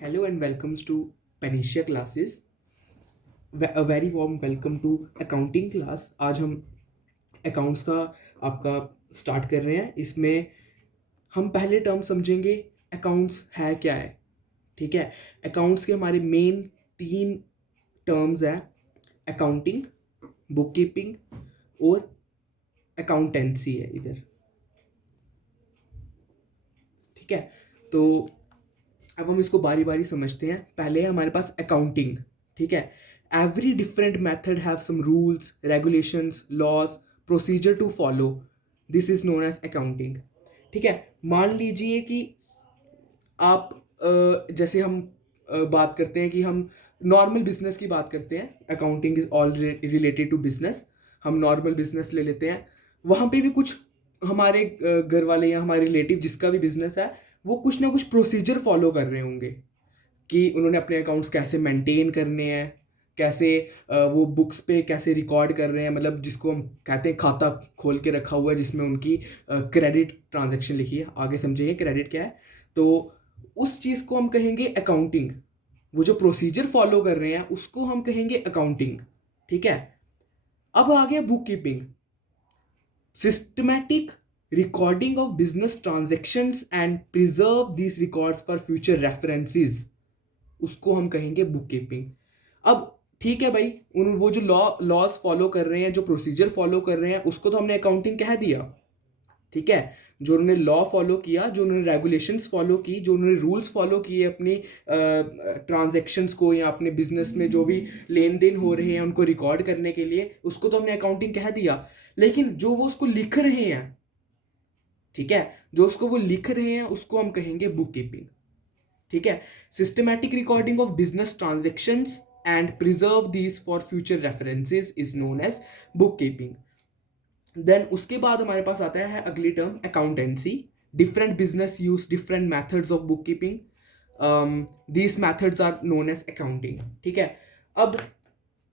Hello and welcomes to Panisha classes. A very warm welcome to accounting class. आज हम accounts का आपका start कर रहे हैं. इसमें हम पहले टर्म समझेंगे accounts है क्या है. ठीक है. accounts के हमारे मेन तीन टर्म्स हैं, accounting, bookkeeping और accountancy है इधर. ठीक है. तो अब हम इसको बारी बारी समझते हैं. पहले है हमारे पास अकाउंटिंग. ठीक है. Every different method have some rules, regulations, laws, procedure to follow. This is known as accounting. ठीक है. मान लीजिए कि आप जैसे हम बात करते हैं कि हम नॉर्मल बिजनेस की बात करते हैं. Accounting is all related to business. हम नॉर्मल बिजनेस ले लेते हैं. वहाँ पे भी कुछ हमारे घर वाले या हमारे रिलेटिव जिसका भी बिजनेस है वो कुछ ना कुछ प्रोसीजर फॉलो कर रहे होंगे कि उन्होंने अपने अकाउंट्स कैसे मेंटेन करने हैं, कैसे वो बुक्स पे कैसे रिकॉर्ड कर रहे हैं, मतलब जिसको हम कहते हैं खाता खोल के रखा हुआ है जिसमें उनकी क्रेडिट ट्रांजैक्शन लिखी है. आगे समझेंगे क्रेडिट क्या है. तो उस चीज़ को हम कहेंगे अकाउंटिंग. वो जो प्रोसीजर फॉलो कर रहे हैं उसको हम कहेंगे अकाउंटिंग. ठीक है. अब आ गया book keeping. Systematic recording of business transactions and preserve these records for future references. उसको हम कहेंगे बुक कीपिंग. अब ठीक है भाई, उन वो जो लॉज फॉलो कर रहे हैं, जो प्रोसीजर फॉलो कर रहे हैं, उसको तो हमने अकाउंटिंग कह दिया. ठीक है. जो उन्होंने लॉ फॉलो किया, जो उन्होंने रेगुलेशंस फॉलो की, जो उन्होंने रूल्स फॉलो किए अपनी ट्रांजैक्शंस को या अपने बिजनेस में जो भी लेन देन हो रहे हैं उनको रिकॉर्ड करने के लिए, उसको तो हमने अकाउंटिंग कह दिया. लेकिन जो वो उसको लिख रहे हैं, ठीक है, जो उसको वो लिख रहे हैं उसको हम कहेंगे बुक कीपिंग. ठीक है. Systematic recording of business transactions and preserve these for future references is known as book keeping. Then उसके बाद हमारे पास आता है अगली term accountancy. Different business use different methods of book keeping. These methods are known as accounting. ठीक है. अब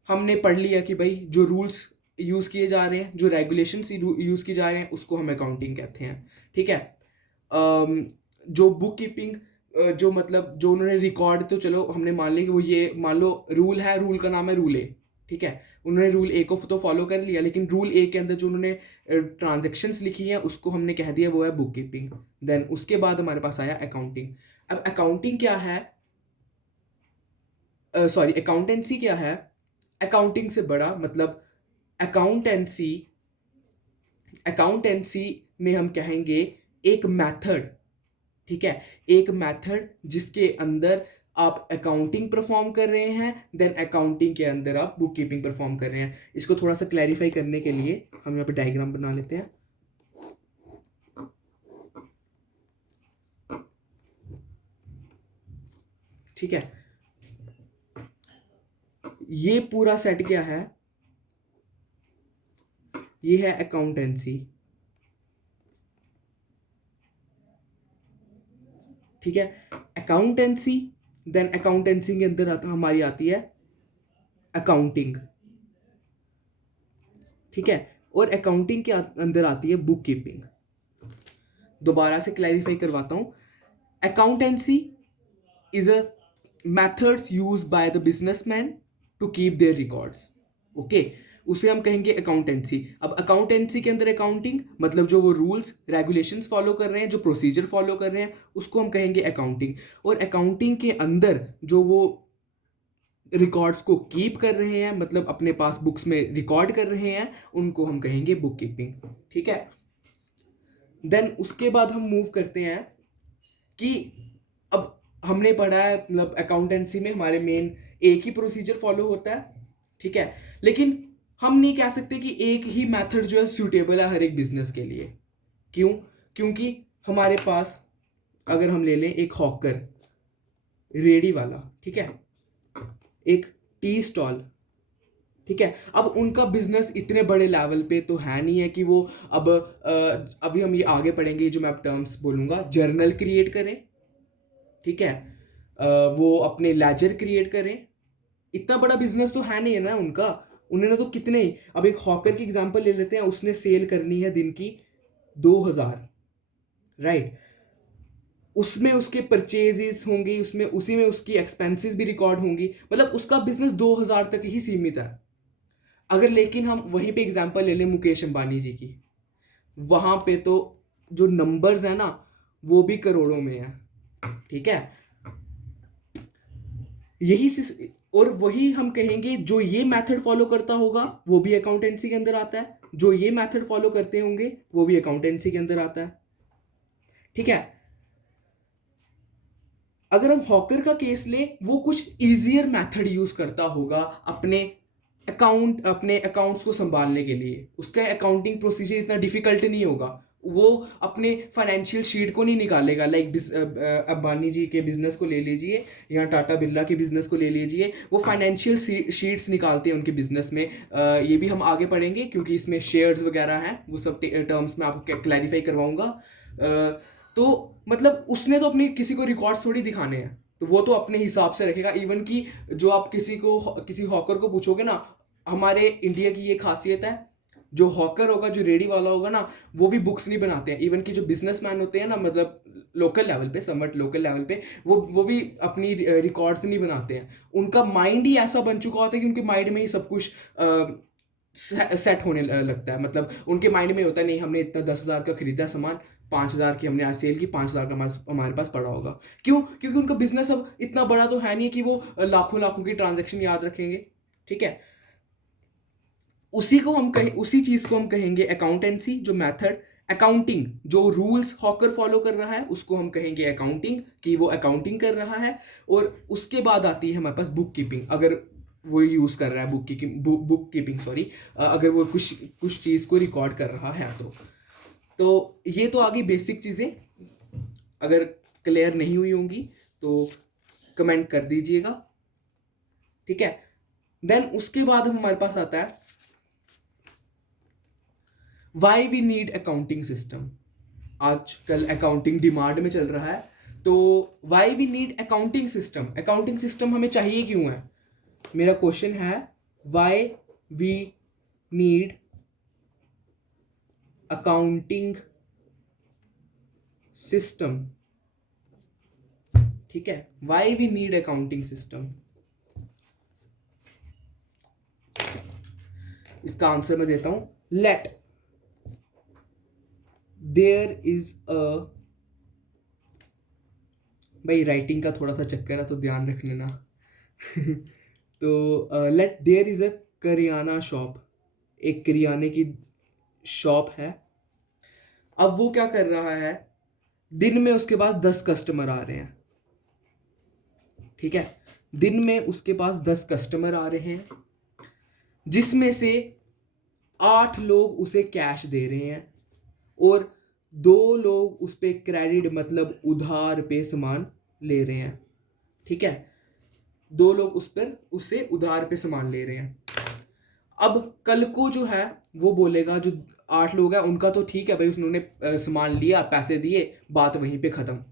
हमने पढ़ लिया कि भाई जो रूल्स यूज़ किए जा रहे हैं, जो रेगुलेशंस यूज़ किए जा रहे हैं उसको हम अकाउंटिंग कहते हैं. ठीक है. जो बुक कीपिंग, जो मतलब जो उन्होंने रिकॉर्ड, तो चलो हमने मान लिया कि वो ये मान लो रूल है, रूल का नाम है रूल ए. ठीक है. उन्होंने रूल ए को तो फॉलो कर लिया, लेकिन रूल ए के अंदर जो उन्होंने ट्रांजेक्शन्स लिखी हैं उसको हमने कह दिया वो है बुक कीपिंग. देन उसके बाद हमारे पास आया अकाउंटिंग. अब अकाउंटिंग क्या है, सॉरी अकाउंटेंसी क्या है. अकाउंटिंग से बड़ा मतलब अकाउंटेंसी. अकाउंटेंसी में हम कहेंगे एक मेथड. ठीक है. एक मेथड जिसके अंदर आप अकाउंटिंग परफॉर्म कर रहे हैं, देन अकाउंटिंग के अंदर आप बुक कीपिंग परफॉर्म कर रहे हैं. इसको थोड़ा सा क्लैरिफाई करने के लिए हम यहाँ पे डायग्राम बना लेते हैं. ठीक है. ये पूरा सेट क्या है, ये है अकाउंटेंसी. ठीक है. अकाउंटेंसी, देन अकाउंटेंसी के अंदर हमारी आती है अकाउंटिंग. ठीक है. और अकाउंटिंग के अंदर आती है बुक कीपिंग. दोबारा से क्लैरिफाई करवाता हूं. Accountancy is a methods used by the businessman to keep their records. Okay. उसे हम कहेंगे अकाउंटेंसी. अब अकाउंटेंसी के अंदर अकाउंटिंग मतलब जो वो रूल्स रेगुलेशंस फॉलो कर रहे हैं, जो प्रोसीजर फॉलो कर रहे हैं उसको हम कहेंगे अकाउंटिंग. और अकाउंटिंग के अंदर जो वो रिकॉर्ड्स को कीप कर रहे हैं, मतलब अपने पास बुक्स में रिकॉर्ड कर रहे हैं, उनको हम कहेंगे बुक कीपिंग. ठीक है. देन उसके बाद हम मूव करते हैं कि अब हमने पढ़ा है मतलब अकाउंटेंसी में हमारे मेन एक ही प्रोसीजर फॉलो होता है. ठीक है. लेकिन हम नहीं कह सकते कि एक ही मेथड जो है सूटेबल है हर एक बिजनेस के लिए. क्यों? क्योंकि हमारे पास अगर हम ले लें एक हॉकर, रेडी वाला, ठीक है, एक टी स्टॉल. ठीक है. अब उनका बिजनेस इतने बड़े लेवल पे तो है नहीं है कि वो अब अभी हम ये आगे पढ़ेंगे जो मैं अब टर्म्स बोलूंगा, जर्नल क्रिएट करें. ठीक है. वो अपने लेजर क्रिएट करें. इतना बड़ा बिजनेस तो है नहीं है ना उनका. उन्होंने तो कितने, अब एक हॉकर की एग्जांपल ले लेते हैं, उसने सेल करनी है दिन की 2000, राइट. उसमें उसके परचेजेस होंगे, उसमें उसी में उसकी एक्सपेंसेस भी रिकॉर्ड होंगी, मतलब उसका बिजनेस 2000 तक ही सीमित है। अगर लेकिन हम वहीं पे एग्जांपल ले लें मुकेश अंबानी जी की, वहां पे तो जो नंबर्स है ना वो भी करोड़ों में है। ठीक है, और वही हम कहेंगे जो ये मेथड फॉलो करता होगा वो भी अकाउंटेंसी के अंदर आता है, जो ये मेथड फॉलो करते होंगे वो भी अकाउंटेंसी के अंदर आता है। ठीक है, अगर हम हॉकर का केस लें, वो कुछ इजियर मेथड यूज करता होगा अपने अकाउंट्स को संभालने के लिए, उसका अकाउंटिंग प्रोसीजर इतना डिफिकल्ट नहीं होगा, वो अपने फाइनेंशियल शीट को नहीं निकालेगा। लाइक अंबानी जी के बिजनेस को ले लीजिए या टाटा बिरला के बिजनेस को ले लीजिए, वो फाइनेंशियल शीट्स निकालते हैं उनके बिजनेस में। ये भी हम आगे पढ़ेंगे क्योंकि इसमें शेयर्स वगैरह हैं, वो सब टर्म्स में आपको क्लैरिफाई करवाऊंगा। तो मतलब उसने तो अपने किसी को रिकॉर्ड्स थोड़ी दिखाने हैं, तो वो तो अपने हिसाब से रखेगा। इवन कि जो आप किसी हॉकर को पूछोगे ना, हमारे इंडिया की ये खासियत है, जो हॉकर होगा, जो रेडी वाला होगा ना, वो भी बुक्स नहीं बनाते हैं। इवन कि जो बिजनेसमैन होते हैं ना, मतलब लोकल लेवल पे, समवट लोकल लेवल पे, वो भी अपनी रिकॉर्ड्स नहीं बनाते हैं। उनका माइंड ही ऐसा बन चुका होता है कि उनके माइंड में ही सब कुछ सेट होने लगता है। मतलब उनके माइंड में होता है, नहीं हमने इतना 10,000 का खरीदा सामान, 5,000 की हमने आज सेल की, 5,000 का हमारे पास पड़ा होगा। क्यों? क्योंकि उनका बिजनेस अब इतना बड़ा तो है नहीं कि वो लाखों लाखों की ट्रांजेक्शन याद रखेंगे। ठीक है, उसी चीज को हम कहेंगे अकाउंटेंसी, जो मेथड, अकाउंटिंग, जो रूल्स हॉकर फॉलो कर रहा है उसको हम कहेंगे अकाउंटिंग, कि वो अकाउंटिंग कर रहा है। और उसके बाद आती है हमारे पास बुक कीपिंग, अगर वो यूज कर रहा है बुक कीपिंग, सॉरी, अगर वो कुछ कुछ चीज को रिकॉर्ड कर रहा है तो ये तो आ गई बेसिक चीजें। अगर क्लियर नहीं हुई होंगी तो कमेंट कर दीजिएगा। ठीक है, देन उसके बाद हमारे पास आता है why we need accounting system. आजकल अकाउंटिंग डिमांड में चल रहा है, तो why we need accounting system, accounting system हमें चाहिए क्यों है? मेरा क्वेश्चन है, why we need accounting system. ठीक है, why we need accounting system, इसका आंसर मैं देता हूं। लेट देयर इज अ, भाई राइटिंग का थोड़ा सा चक्कर है तो ध्यान रख लेना। तो let there is a kirana shop, एक करियाने की शॉप है। अब वो क्या कर रहा है, दिन में उसके पास 10 कस्टमर आ रहे हैं। ठीक है, दिन में उसके पास 10 कस्टमर आ रहे हैं, जिसमें से 8 लोग उसे कैश दे रहे हैं और 2 लोग उस पे क्रेडिट, मतलब उधार पे सामान ले रहे हैं। ठीक है, 2 लोग उससे उधार पे सामान ले रहे हैं। अब कल को जो है वो बोलेगा, जो 8 लोग हैं उनका तो ठीक है भाई, उन्होंने सामान लिया, पैसे दिए, बात वहीं पे खत्म।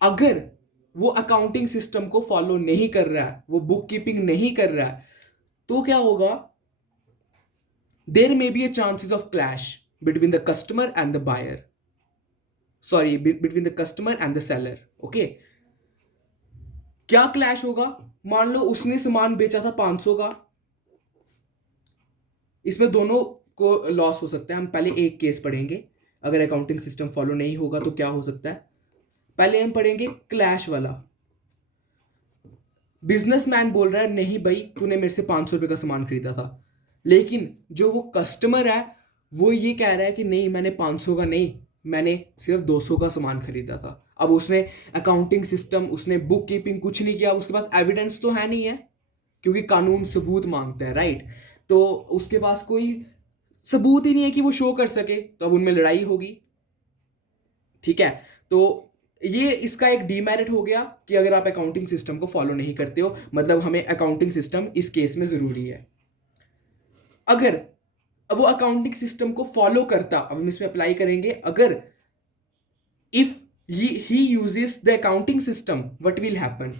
अगर वो अकाउंटिंग सिस्टम को फॉलो नहीं कर रहा है, वो बुक कीपिंग नहीं कर रहा है, तो क्या होगा? There may be a chances of clash between the customer and the buyer, sorry, between the customer and the seller. Okay, क्या क्लैश होगा? मान लो उसने सामान बेचा था 500 का, इसमें दोनों को लॉस हो सकता है। हम पहले एक केस पढ़ेंगे, अगर अकाउंटिंग सिस्टम फॉलो नहीं होगा तो क्या हो सकता है। पहले हम पढ़ेंगे क्लैश वाला। बिजनेसमैन बोल रहा है, नहीं भाई तूने मेरे से 500 रुपये का सामान खरीदा था, लेकिन जो वो कस्टमर है वो ये कह रहा है कि नहीं, मैंने 500 का नहीं, मैंने सिर्फ 200 का सामान खरीदा था। अब उसने अकाउंटिंग सिस्टम, उसने बुक कीपिंग कुछ नहीं किया, उसके पास एविडेंस तो है नहीं है, क्योंकि कानून सबूत मांगता है, राइट? तो उसके पास कोई सबूत ही नहीं है कि वो शो कर सके, तो अब उनमें लड़ाई होगी। ठीक है, तो ये इसका एक डीमेरिट हो गया कि अगर आप अकाउंटिंग सिस्टम को फॉलो नहीं करते हो, मतलब हमें अकाउंटिंग सिस्टम इस केस में जरूरी है। अगर वो अकाउंटिंग सिस्टम को फॉलो करता, अब हम इसमें अप्लाई करेंगे, अगर if he uses the accounting system, what will happen?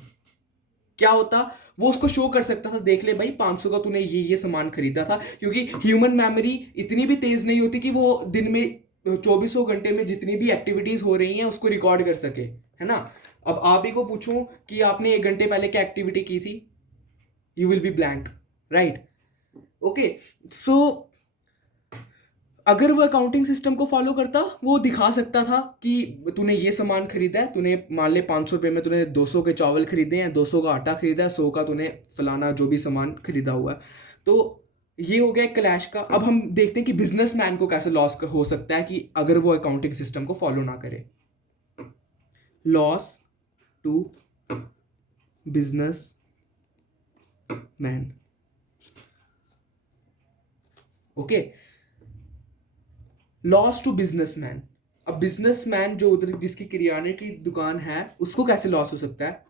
क्या होता? वो उसको शो कर सकता था, देख ले भाई 500 का तूने ये सामान खरीदा था, क्योंकि ह्यूमन मेमोरी इतनी भी तेज नहीं होती कि वो दिन में 2400 घंटे में जितनी भी एक्टिविटीज हो रही हैं उसको रिकॉर्ड कर सके, है ना। अब आप ही को पूछूं कि आपने 1 घंटे पहले क्या एक्टिविटी की थी, you will be blank, right. Okay, so अगर वो अकाउंटिंग सिस्टम को फॉलो करता, वो दिखा सकता था कि तूने ये सामान खरीदा है, तूने मान ले 500 रुपये में तूने 200 के चावल खरीदे हैं, 200 का आटा खरीदा है, 100 का तूने फलाना जो भी सामान खरीदा हुआ है। तो ये हो गया क्लैश का। अब हम देखते हैं कि बिजनेसमैन को कैसे लॉस हो सकता है कि अगर वो अकाउंटिंग सिस्टम को फॉलो ना करे। Loss to business man, okay, loss to businessman. अब बिजनेसमैन जो उधर जिसकी किराने की दुकान है उसको कैसे लॉस हो सकता है।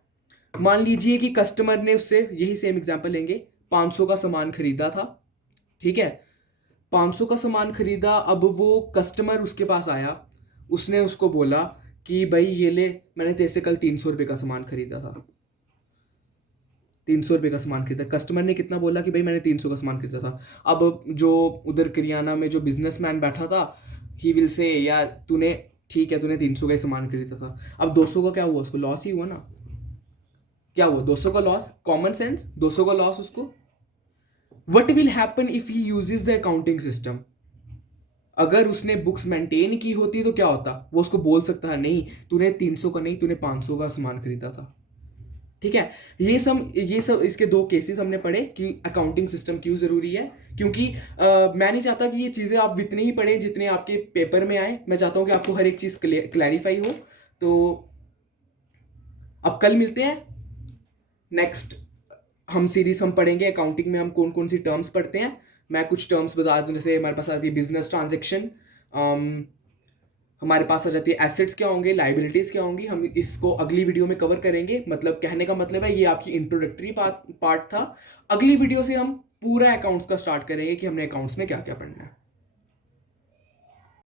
मान लीजिए कि कस्टमर ने उससे, यही सेम एग्जांपल लेंगे, 500 का सामान खरीदा था, ठीक है, 500 का सामान खरीदा। अब वो कस्टमर उसके पास आया, उसने उसको बोला कि भाई ये ले, मैंने तेरे से कल 300 रुपये का सामान खरीदा था, 300 रुपये का सामान खरीदा। कस्टमर ने कितना बोला कि भाई मैंने 300 का सामान खरीदा था। अब जो उधर किरियाना में जो बिजनेसमैन बैठा था, ही विल से यार तूने, ठीक है, तूने 300 का ही सामान खरीदा था। अब 200 का क्या हुआ, उसको लॉस ही हुआ ना। क्या हुआ, 200 का लॉस, कॉमन सेंस, 200 का लॉस उसको। What will happen if he uses the accounting system. अगर उसने बुक्स मेंटेन की होती तो क्या होता, वो उसको बोल सकता है नहीं तूने 300 का नहीं, तूने 500 का सामान खरीदा था, ठीक है। ये सब इसके दो केसेस हमने पढ़े कि अकाउंटिंग सिस्टम क्यों ज़रूरी है। क्योंकि मैं नहीं चाहता कि ये चीज़ें आप इतनी ही पढ़ें जितने आपके पेपर में आए, मैं चाहता हूँ कि आपको हर एक चीज़ क्लैरिफाई हो। तो अब कल मिलते हैं, नेक्स्ट हम सीरीज हम पढ़ेंगे अकाउंटिंग में हम कौन कौन सी टर्म्स पढ़ते हैं। मैं कुछ टर्म्स बता दूँ, जैसे हमारे पास आती है बिजनेस ट्रांजेक्शन, हमारे पास आ जाती है एसेट्स क्या होंगे, लाइबिलिटीज़ क्या होंगी। हम इसको अगली वीडियो में कवर करेंगे। मतलब कहने का मतलब है ये आपकी इंट्रोडक्टरी पार्ट था। अगली वीडियो से हम पूरा अकाउंट्स का स्टार्ट करेंगे कि हमने अकाउंट्स में क्या क्या पढ़ना है।